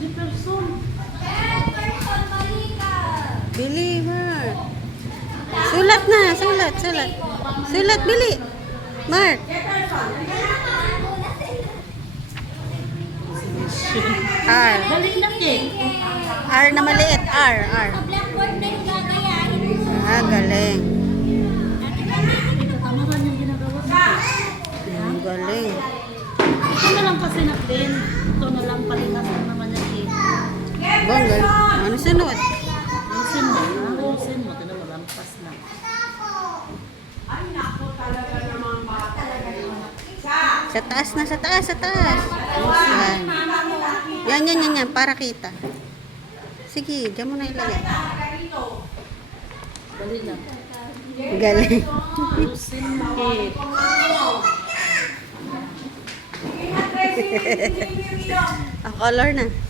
Jefferson. Bili, Mark. Sulat na, sulat. Sulat, bili. Mark. R. Dali na eh. R na maliit. R. Blackboard na yung gagayahin. Ah, galing. Tamaran yung ginagawa mo. Galing. Ito na lang kasi natin. Ito na lang palitas na naman yan eh. Bonggal. Ano sunod? Ayusin mo. Ayusin mo. Ito na malampas na. Sa taas na, sa taas. Yan. Para kita. Sige, diyan mo na ilagay. Dali na. Galing. Ayusin mo eh. Ah, color na.